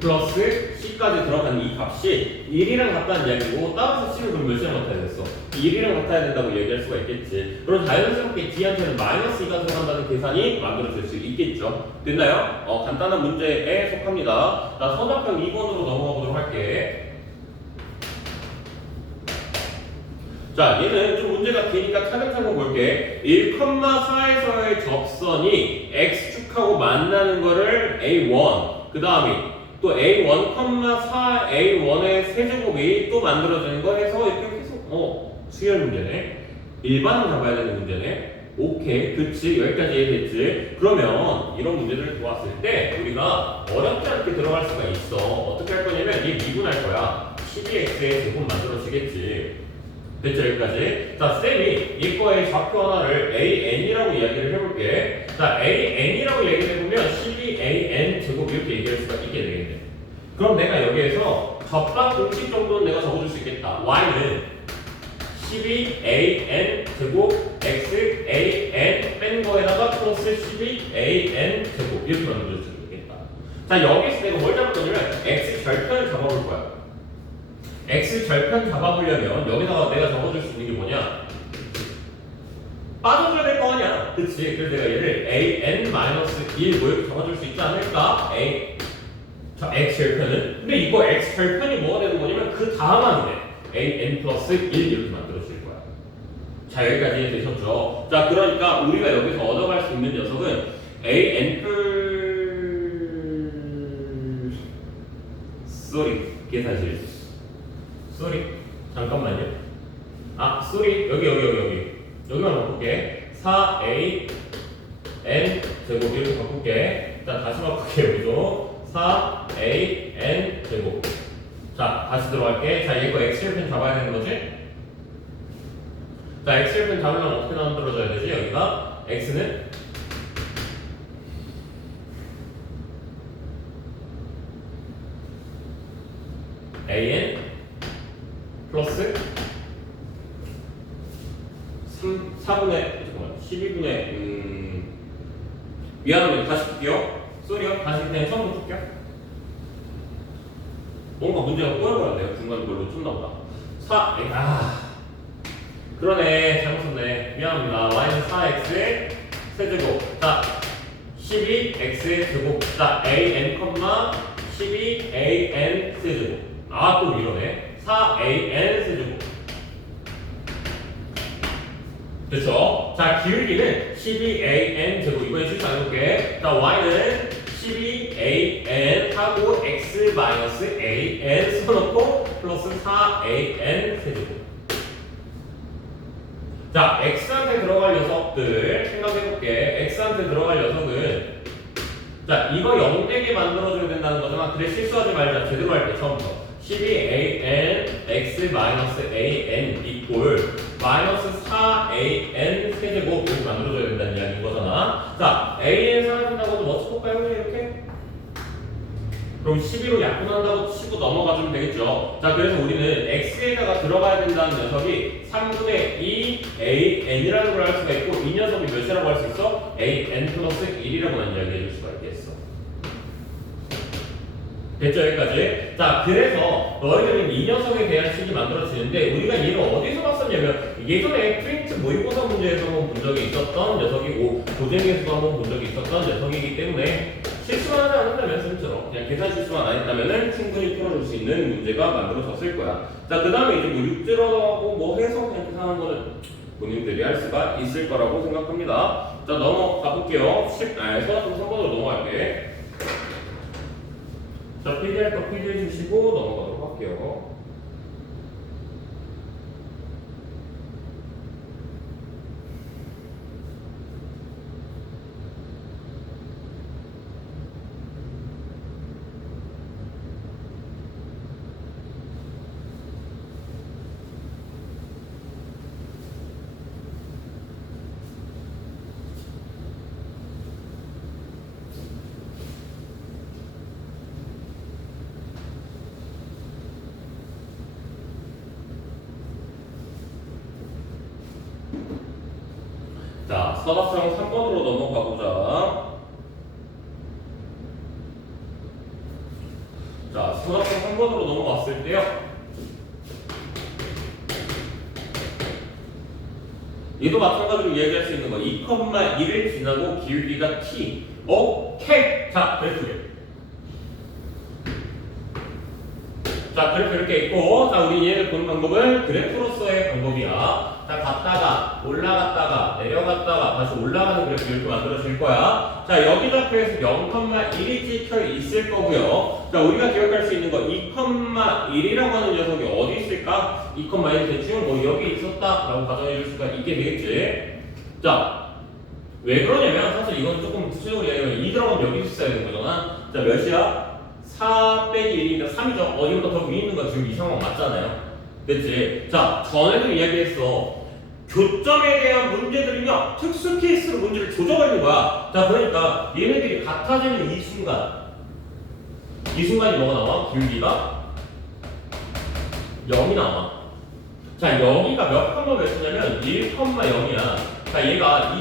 플러스 C까지 들어가는 이 값이 1이랑 같다는 이야기고 따라서 C를 그럼 몇이랑 같아야 됐어? 1이랑 같아야 된다고 얘기할 수가 있겠지. 그럼 자연스럽게 D한테는 마이너스 2가 들어간다는 계산이 만들어질 수 있겠죠. 됐나요? 간단한 문제에 속합니다. 나 서답형 2번으로 넘어가 보도록 할게. 자, 얘는 좀 문제가 기니까 차근차근 볼게. 1,4에서의 접선이 X축하고 만나는 거를 A1, 그 다음에 또 A1,4, A1의 세제곱이 또 만들어지는 거 해서 이렇게 계속, 수열 문제네. 일반을 잡아야 되는 문제네. 오케이, 그치, 여기까지 이해됐지? 그러면 이런 문제들을 보았을 때 우리가 어렵지 않게 들어갈 수가 있어. 어떻게 할 거냐면 얘 미분할 거야. 12x의 제곱 만들어지겠지. 됐죠, 여기까지? 자, 쌤이 이거의 좌표 하나를 AN이라고 이야기를 해볼게. 자, AN이라고 얘기를 해보면 12AN 제곱 이렇게 얘기할 수가 있게 되겠네. 그럼 내가 여기에서 접각 공식 정도는 내가 적어줄 수 있겠다. Y는 12AN 제곱 XAN 뺀 거에다가 플러스 12AN 제곱 이렇게 만들어줄 수 있겠다. 자, 여기서 내가 뭘 잡을 거냐면 X 절편을 잡아볼 거야. X 절편 잡아보려면 여기다가 내가 적어줄 수 있는 게 뭐냐? 빠져줘야 될 거 아니야? 그치? 그래서 내가 얘를 AN-1 뭐 이렇게 잡아줄 수 있지 않을까? 자, X 절편은? 근데 이거 X 절편이 뭐가 되는 거냐면 그 다음 안에 AN 플러스 1 이렇게 만들어질 거야. 자, 여기까지 되셨죠? 자, 그러니까 우리가 여기서 얻어갈 수 있는 녀석은 AN 계산 실수. 쏘리 잠깐만요. 쏘리 여기만 바꿀게. 4a n 제곱 이렇게 바꿀게. 자, 다시 바꿀게. 여기도 4a n 제곱. 자, 다시 들어갈게. 자, 얘거 x절편 잡아야 되는 거지? 자, x절편 잡으려면 어떻게 만들어줘야 되지? 여기가 x는 an 플러스 4분의 12분의 미안합니다. 다시 볼게요. 쏘리요. 다시 그냥 처음부터 볼게요. 뭔가 문제가 꼬여버렸네요. 중간에 뭘 놓쳤나 보다. 그러네. 잘못 썼네. 미안합니다. y는 4x의 세제곱. 자, 12x의 제곱. 자, an, 12an 세제곱. 또 이러네. 4an 세제곱. 됐죠? 자, 기울기는 12an 제곱. 이번에 실수 안 해볼게. 자, y는 12an 하고 x 마이너스 an 써놓고 플러스 4an 세제곱. 자, x한테 들어갈 녀석들 생각해볼게. x한테 들어갈 녀석은 자, 이거 0되게 만들어줘야 된다는 거잖아. 그래, 실수하지 말자. 제대로 할게, 처음부터. 12an x 마이너스 an 이꼴 마이너스 4an 세제곱 이렇게 만들어줘야 된다는 이야기인 거잖아. 자, an 사라진다고도 뭐 쳐볼까요? 이렇게? 그럼 12로 약분한다고 치고 넘어가주면 되겠죠. 자, 그래서 우리는 x에다가 들어가야 된다는 녀석이 3분의 2 an이라는 걸 할 수가 있고 이 녀석이 몇이라고 할 수 있어? an 플러스 1이라고만 이야기해 줄 수가 있겠어. 됐죠, 여기까지? 자, 그래서 너희들은 이 녀석에 대한 식이 만들어지는데 우리가 얘를 어디서 봤었냐면 예전에 프린트 모의고사 문제에서 한번 본 적이 있었던 녀석이고 고등에서도 한번 본 적이 있었던 녀석이기 때문에 실수만 하지 않는다면 쌤처럼 그냥 계산 실수만 안 했다면 충분히 풀어줄 수 있는 문제가 만들어졌을 거야. 자, 그 다음에 이제 뭐 6들어가고 뭐 해서 그냥 계산하는 거는 본인들이 할 수가 있을 거라고 생각합니다. 자, 넘어가 볼게요. 서랍 3번으로 넘어갈게. 자, 필기할 거 필기해 주시고 넘어가도록 할게요. 자, 서답형 3번으로 넘어가 보자. 3번으로 넘어왔을 때요. 얘도 마찬가지로 이야기할 수 있는 거 2,1을 지나고 기울기가 t. 오케이. 자, 그래프. 자, 그래프 이렇게 있고, 자, 우리 얘를 보는 방법은 그래프로서의 방법이야. 자, 갔다가, 올라갔다가, 내려갔다가, 다시 올라가는 그래프 이렇게 만들어질 거야. 자, 여기 좌표에서 0,1이 찍혀 있을 거고요. 자, 우리가 기억할 수 있는 거 2,1이라고 하는 녀석이 어디 있을까? 2,1 대충 뭐 여기 있었다라고 가정해 줄 수가 있게 되겠지. 자, 왜 그러냐면, 사실 이건 조금 구체적으로 이야기하면 2 들어가면 여기 있어야 되는 거잖아. 자, 몇이야? 4 빼기 1이니까 3이죠. 어디보다 더 위에 있는 거 지금 이 상황 맞잖아요. 됐지? 자, 전에도 이야기했어. 교점에 대한 문제들은요, 특수 케이스로 문제를 조정하는 거야. 자, 그러니까 얘네들이 같아지는 이 순간이 뭐가 나와? 기울기가 0이 나와. 자, 여기가 몇 컴마 몇이냐면 1,0이야. 자, 얘가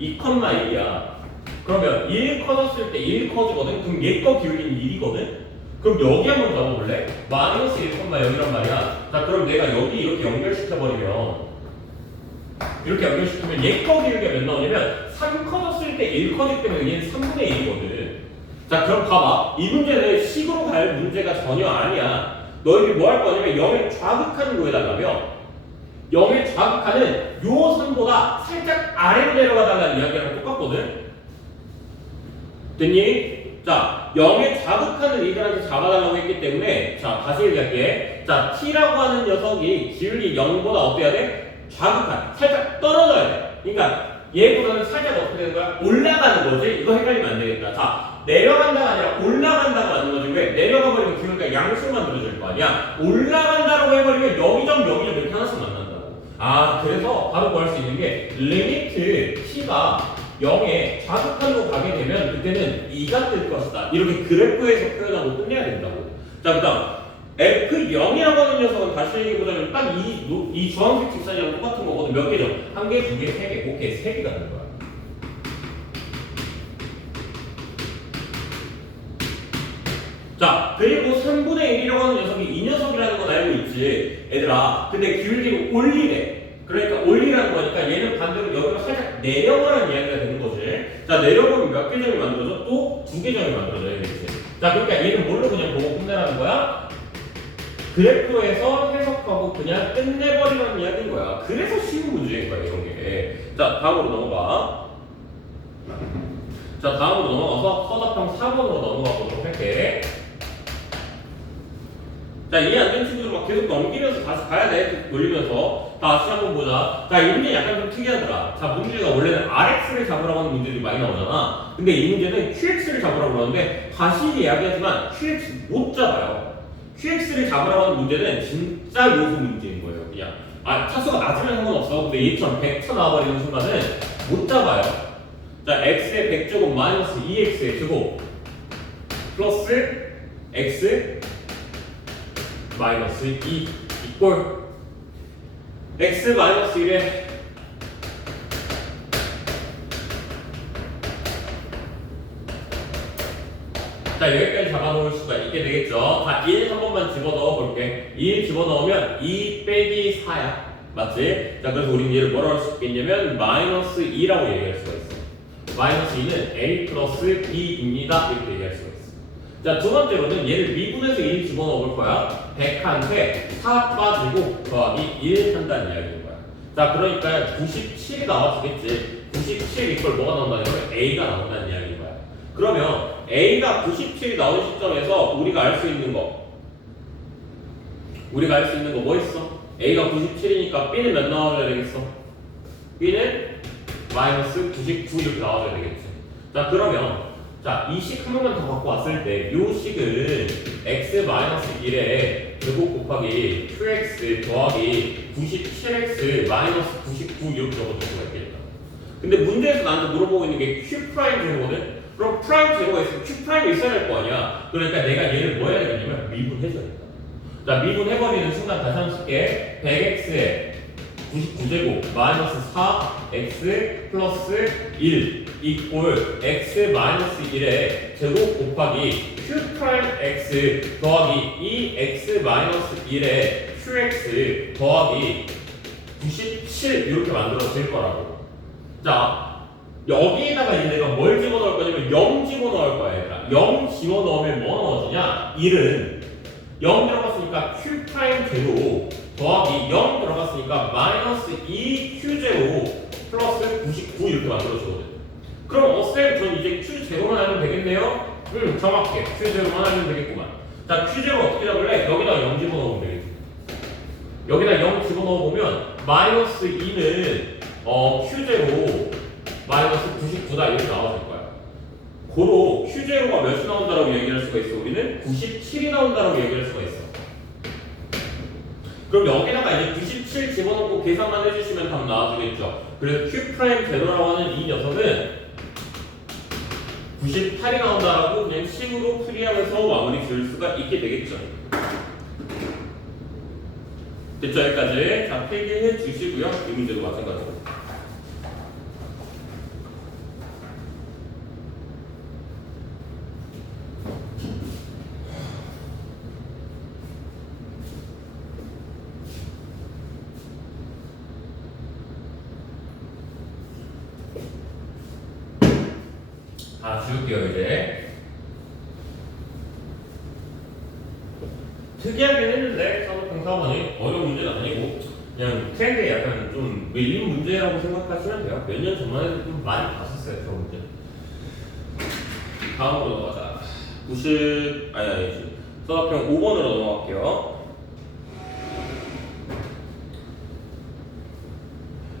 2,1이야. 그러면 1 커졌을 때 1 커지거든? 그럼 얘 거 기울기는 1이거든? 그럼 여기 한번 잡아볼래? 마이너스 1,0이란 말이야. 자, 그럼 내가 여기 이렇게 연결시켜버리면 얘 거 기울기가 몇 나오냐면 3 커졌을 때 1 커지기 때문에 얘는 3분의 1이거든. 자, 그럼 봐봐. 이 문제는 식으로 갈 문제가 전혀 아니야. 너희들이 뭐 할 거냐면 0의 좌극하는 구해달라며 0의 좌극하는 요 선보다 살짝 아래로 내려가달라는 이야기랑 똑같거든? 됐니? 자, 0의 자극하는 리들한테 잡아달라고 했기 때문에 자, 다시 얘기할게. 자, t라고 하는 녀석이 기울기 0보다 어때야 돼? 자극한. 살짝 떨어져야 돼. 그러니까 얘보다는 살짝 어떻게 되는 거야? 올라가는 거지? 이거 헷갈리면 안 되겠다. 자, 내려간다가 아니라 올라간다가 맞는 거지. 왜? 내려가 버리면 기울기가 양수로 만들어질 거 아니야? 올라간다고 해버리면 여기점 이렇게 하나씩 만난다고. 아, 그래서 바로 구할 수 있는 게 리미트 t가 0에 자극하려고 가게 되면 그때는 2가 뜰 것이다. 이렇게 그래프에서 표현하고 끝내야 된다고. 자, 그 다음 F0이라고 하는 녀석은 다시 얘기해보자면 딱 이 주황색 직선이랑 똑같은 거거든. 몇 개죠? 1개, 2개, 3개, 오케이 3개가 되는 거야. 자, 그리고 3분의 1이라고 하는 녀석이 이 녀석이라는 건 알고 있지 얘들아. 근데 기울기를 올리래. 그러니까 올리라는 거니까 얘는 반대로 여기로 살짝 내려가라는 이야기가 되는 거지. 자, 내려보면 몇 개 점이 만들어져? 또 2개 점이 만들어져야 되겠지. 자, 그러니까 얘는 뭘로 그냥 보고 끝내라는 거야? 그래프에서 해석하고 그냥 끝내버리라는 이야기인 거야. 그래서 쉬운 문제인 거야, 이런 게. 자, 다음으로 넘어가. 자, 다음으로 넘어가서 서답형 4번으로 넘어가 보도록 할게. 자, 이해 안 되는 친구들 막 계속 넘기면서 다시 가야 돼. 돌리면서. 다시 한번 보자. 자, 이 문제 약간 좀 특이하더라. 자, 문제가 원래는 RX를 잡으라고 하는 문제들이 많이 나오잖아. 근데 이 문제는 QX를 잡으라고 그러는데 다시 이야기하지만 QX 못 잡아요. QX를 잡으라고 하는 문제는 진짜 요소 문제인 거예요. 그냥. 아, 차수가 낮으면 상관없어. 근데 얘처럼 100차 나와버리는 순간은 못 잡아요. 자, X의 100제곱 마이너스 2X의 제곱 플러스 X 마이너스 2 이꼴 x 마이너스 1에 자, 여기까지 잡아놓을 수가 있게 되겠죠. 자, 1 한 번만 집어넣어 볼게. 1 집어넣으면 2 빼기 4야. 맞지? 자, 그래서 우리는 얘를 뭐라고 할 수 있겠냐면 마이너스 2라고 얘기할 수가 있어. 마이너스 2는 a 플러스 b입니다. 이렇게 얘기할 수가 있어. 자, 두 번째로는 얘를 미분해서 1 집어넣어 볼 거야. 100한테 4 빠지고 더하기 1 한다는 이야기인 거야. 자, 그러니까 97이 나와주겠지. 97 이걸 뭐가 나온다는 거야? A가 나온다는 이야기인 거야. 그러면 A가 97이 나온 시점에서 우리가 알 수 있는 거 뭐 있어? A가 97이니까 B는 몇 나와줘야 되겠어? B는 마이너스 99 이렇게 나와줘야 되겠지. 자, 그러면 자, 이 식 한 번만 더 갖고 왔을 때 이 식은 x-1에 제곱 곱하기 qx 더하기 97x 마이너스 99 이렇게 적어줄 수가 있겠다. 근데 문제에서 나한테 물어보고 있는 게 q 프라임 제곱거든? 그럼 프라임 제곱가 있으면 q 프라임이 있어야 될 거 아니야? 그러니까 내가 얘를 뭐 해야 되냐면 미분해줘야겠다. 자, 미분해버리는 순간 다시 한번 쓸게. 100x에 99제곱 마이너스 4x 플러스 1 이꼴 x 마이너스 1의 제곱 곱하기 q 프라임 x 더하기 2x 마이너스 1의 qx 더하기 97 이렇게 만들어질 거라고. 자, 여기에다가 이제 내가 뭘 집어넣을 거냐면 0 집어넣을 거야 얘들아. 0 집어넣으면 뭐 넣어지냐? 1은 0 들어갔으니까 q 프라임 제로 더하기 0 들어갔으니까 마이너스 2q 제로 플러스 99 이렇게 만들어지거든. 그럼 쌤 전 이제 q 제로만 하면 되겠네요? 정확해. q 제로만 하면 되겠구만. 자, q 제로 어떻게 잡을래? 여기다 0 집어넣으면 되겠지. 여기다 0 집어넣어보면 마이너스 2는 q0 마이너스 99다 이렇게 나와줄 거야. 고로 q0가 몇이 나온다라고 얘기할 수가 있어? 우리는 97이 나온다라고 얘기할 수가 있어. 그럼 여기다가 이제 97 집어넣고 계산만 해주시면 답 나와주겠죠. 그래서 q'0라고 하는 이 녀석은 98이 나온다라고 그냥 식으로 풀이하면서 마무리 지을 수가 있게 되겠죠. 됐죠? 여기까지. 자, 필기해 주시고요. 이 문제도 마찬가지로. 다 지울게요, 이제. 특이하긴 했는데, 4번이 어려운 문제는 아니고, 그냥 트렌드에 약간 좀 밀린 문제라고 생각하시면 돼요. 몇 년 전만 해도 좀 많이 봤었어요, 저 문제. 다음으로 넘어가자. 아니지. 서답형 5번으로 넘어갈게요.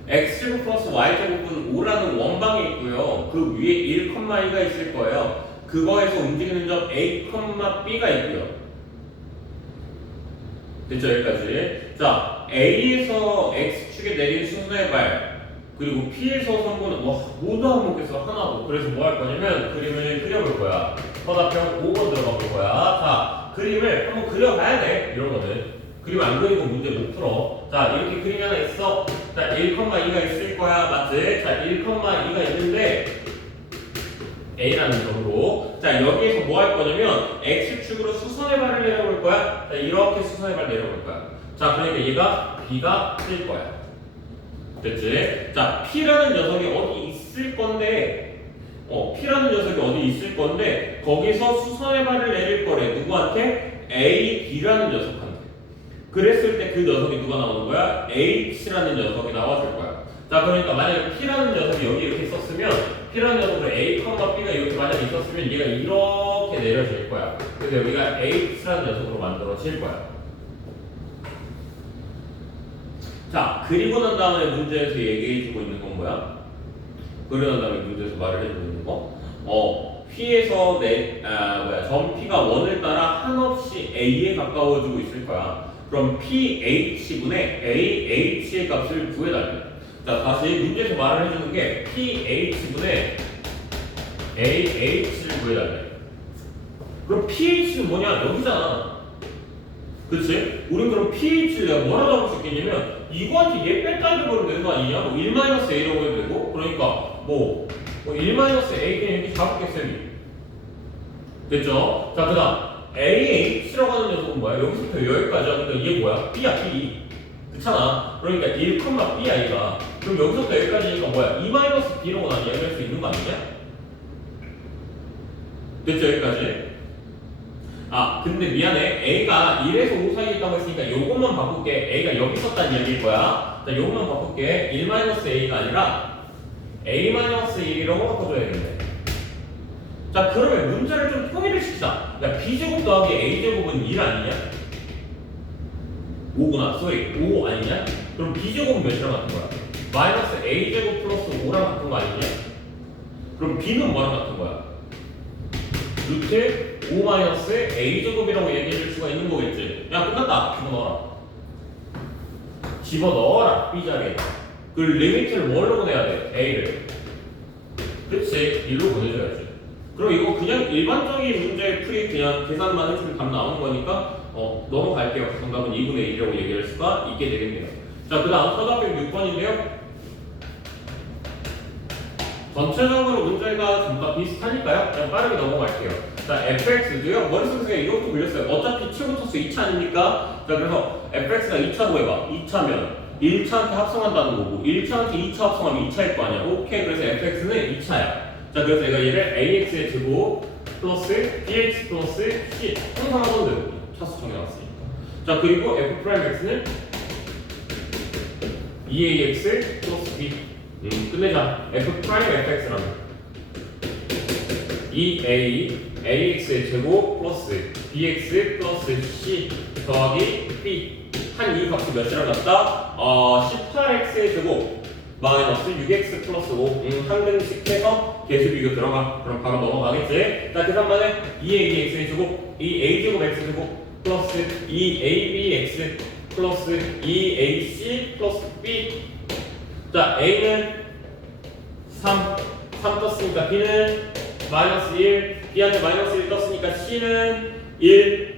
x제곱 플러스 y제곱은 5라는 원방에 있고요. 그 위에 1,2가 있을 거예요. 그거에서 움직이는 점 a, b가 있고요. 됐죠? 여기까지. 자, a에서 x축에 내린 순서의 발 그리고 p에서 선보는 모두 안 먹겠어. 하나도. 그래서 뭐 할 거냐면 그림을 그려볼 거야. 서답형 5번 들어가 볼 거야. 자, 그림을 한번 그려봐야 돼. 이러거든. 그림 안 그리고 문제 못 풀어. 자, 이렇게 그림이 하나 있어. 자, 1,2가 있을 거야. 맞지? 자, 1,2가 있는데 A라는 점으로. 자, 여기에서 뭐 할 거냐면 X축으로 수선의 발을 내려볼 거야. 자, 이렇게 수선의 발 내려볼 거야. 자, 그러니까 얘가 B가 뜰 거야. 됐지? 자, P라는 녀석이 어디 있을 건데 P라는 녀석이 어디 있을 건데 거기서 수선의 발을 내릴 거래. 누구한테? A, B라는 녀석한테. 그랬을 때 그 녀석이 누가 나오는 거야? H라는 녀석이 나와줄 거야. 자, 그러니까 만약에 P라는 녀석이 여기 이렇게 있었으면 P라는 녀석으로 A, B가 이렇게 만약에 있었으면 얘가 이렇게 내려질 거야. 그래서 여기가 H라는 녀석으로 만들어질 거야. 자, 그리고 난 다음에 문제에서 얘기해주고 있는 건 뭐야? 그리고 난 다음에 문제에서 말을 해주고 있는 거? P에서 점 P가 1을 따라 한없이 A에 가까워지고 있을 거야. 그럼 PH분의 AH의 값을 구해달래. 자, 다시 문제에서 말을 해주는 게 PH분의 AH를 구해달래. 그럼 PH는 뭐냐? 여기잖아. 그치? 우린 그럼 PH를 내가 뭐라고 잡을 수 있겠냐면 이거한테 얘 뺐다 이러면 되는 거 아니냐? 뭐 1-A라고 해도 되고 그러니까 1-A 그냥 이렇게 잡을게 쌤이. 됐죠? 자, 그 다음 AH라고 하는 녀석은 뭐야? 여기서부터 여기까지야. 그러니까 얘 뭐야? B야, B. 그렇잖아. 그러니까 1,B야, 얘가. 그럼 여기서부터 여기까지니까 뭐야? 2-B라고 난 얘기할 수 있는 거 아니냐? 됐죠? 여기까지? 아, 근데 미안해. A가 1에서 5 사이에 있다고 했으니까 요것만 바꿀게. A가 여기 있었다는 얘기일 거야. 자, 요것만 바꿀게. 1-A가 아니라 A-1이라고 바꿔줘야겠네. 자, 그러면 문제를 좀 통일을 시키자. 야, B제곱 더하기 A제곱은 1 아니냐? 5구나. 5 아니냐? 그럼 B제곱은 몇이랑 같은 거야? 마이너스 A제곱 플러스 5랑 같은 거 아니냐? 그럼 B는 뭐랑 같은 거야? 루트 5 마이너스 A제곱이라고 얘기해 줄 수가 있는 거겠지? 야, 끝났다. 집어넣어라. B 자리에. 그 리미트를 뭘로 보내야 돼? A를. 그치? 1로 보내줘야지. 그럼 이거 그냥 일반적인 문제 풀이 그냥 계산만 해주면 답 나오는 거니까 넘어갈게요. 정답은 2분의 1이라고 얘기할 수가 있게 되겠네요. 자, 그 다음 서답형 6번인데요. 전체적으로 문제가 좀 더 비슷하니까요. 그냥 빠르게 넘어갈게요. 자, fx도요. 머릿속에 그냥 이것도 불렸어요. 어차피 치고토스 2차 아닙니까? 자, 그래서 fx가 2차로 해봐. 2차면 1차한테 합성한다는 거고 1차한테 2차 합성하면 2차일 거 아니야. 오케이. 그래서 fx는 2차야. 자, 그래서 내가 얘를 ax의 제곱 플러스 bx 플러스 c 항상 하던 대로 차수 정해놨으니까. 자, 그리고 f'x는 2ax 플러스 b. 끝내자. f'fx라면 2a ax의 제곱 플러스 bx 플러스 c 더하기 b 한 이 값이 몇이랑 같다? 18x의 제곱 마이너스 6x 플러스 5 한 등씩 해서 계수 비교 들어가. 그럼 바로 넘어가겠지? 자, 계산만에 2ax의 제곱 2a제곱 x제곱 플러스 2abx 플러스 2ac 플러스 b. 자, a는 3 떴으니까 b는 마이너스 1, b한테 마이너스 1 떴으니까 c는 1.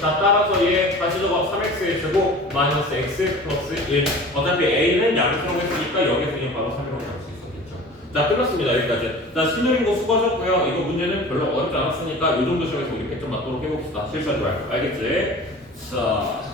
자, 따라서 얘 다시 적어 3x의 제곱 마이너스 x 플러스 1. 어차피 a는 양수라고 했으니까 여기서 그냥 바로 3이라고 할 수 있었겠죠. 자, 끝났습니다. 여기까지. 자, 신우린거 수고하셨고요. 이거 문제는 별로 어렵지 않았으니까 이 정도 시험에서 우리 100점 맞도록 해봅시다. 실수하지 말고. 알겠지? 자.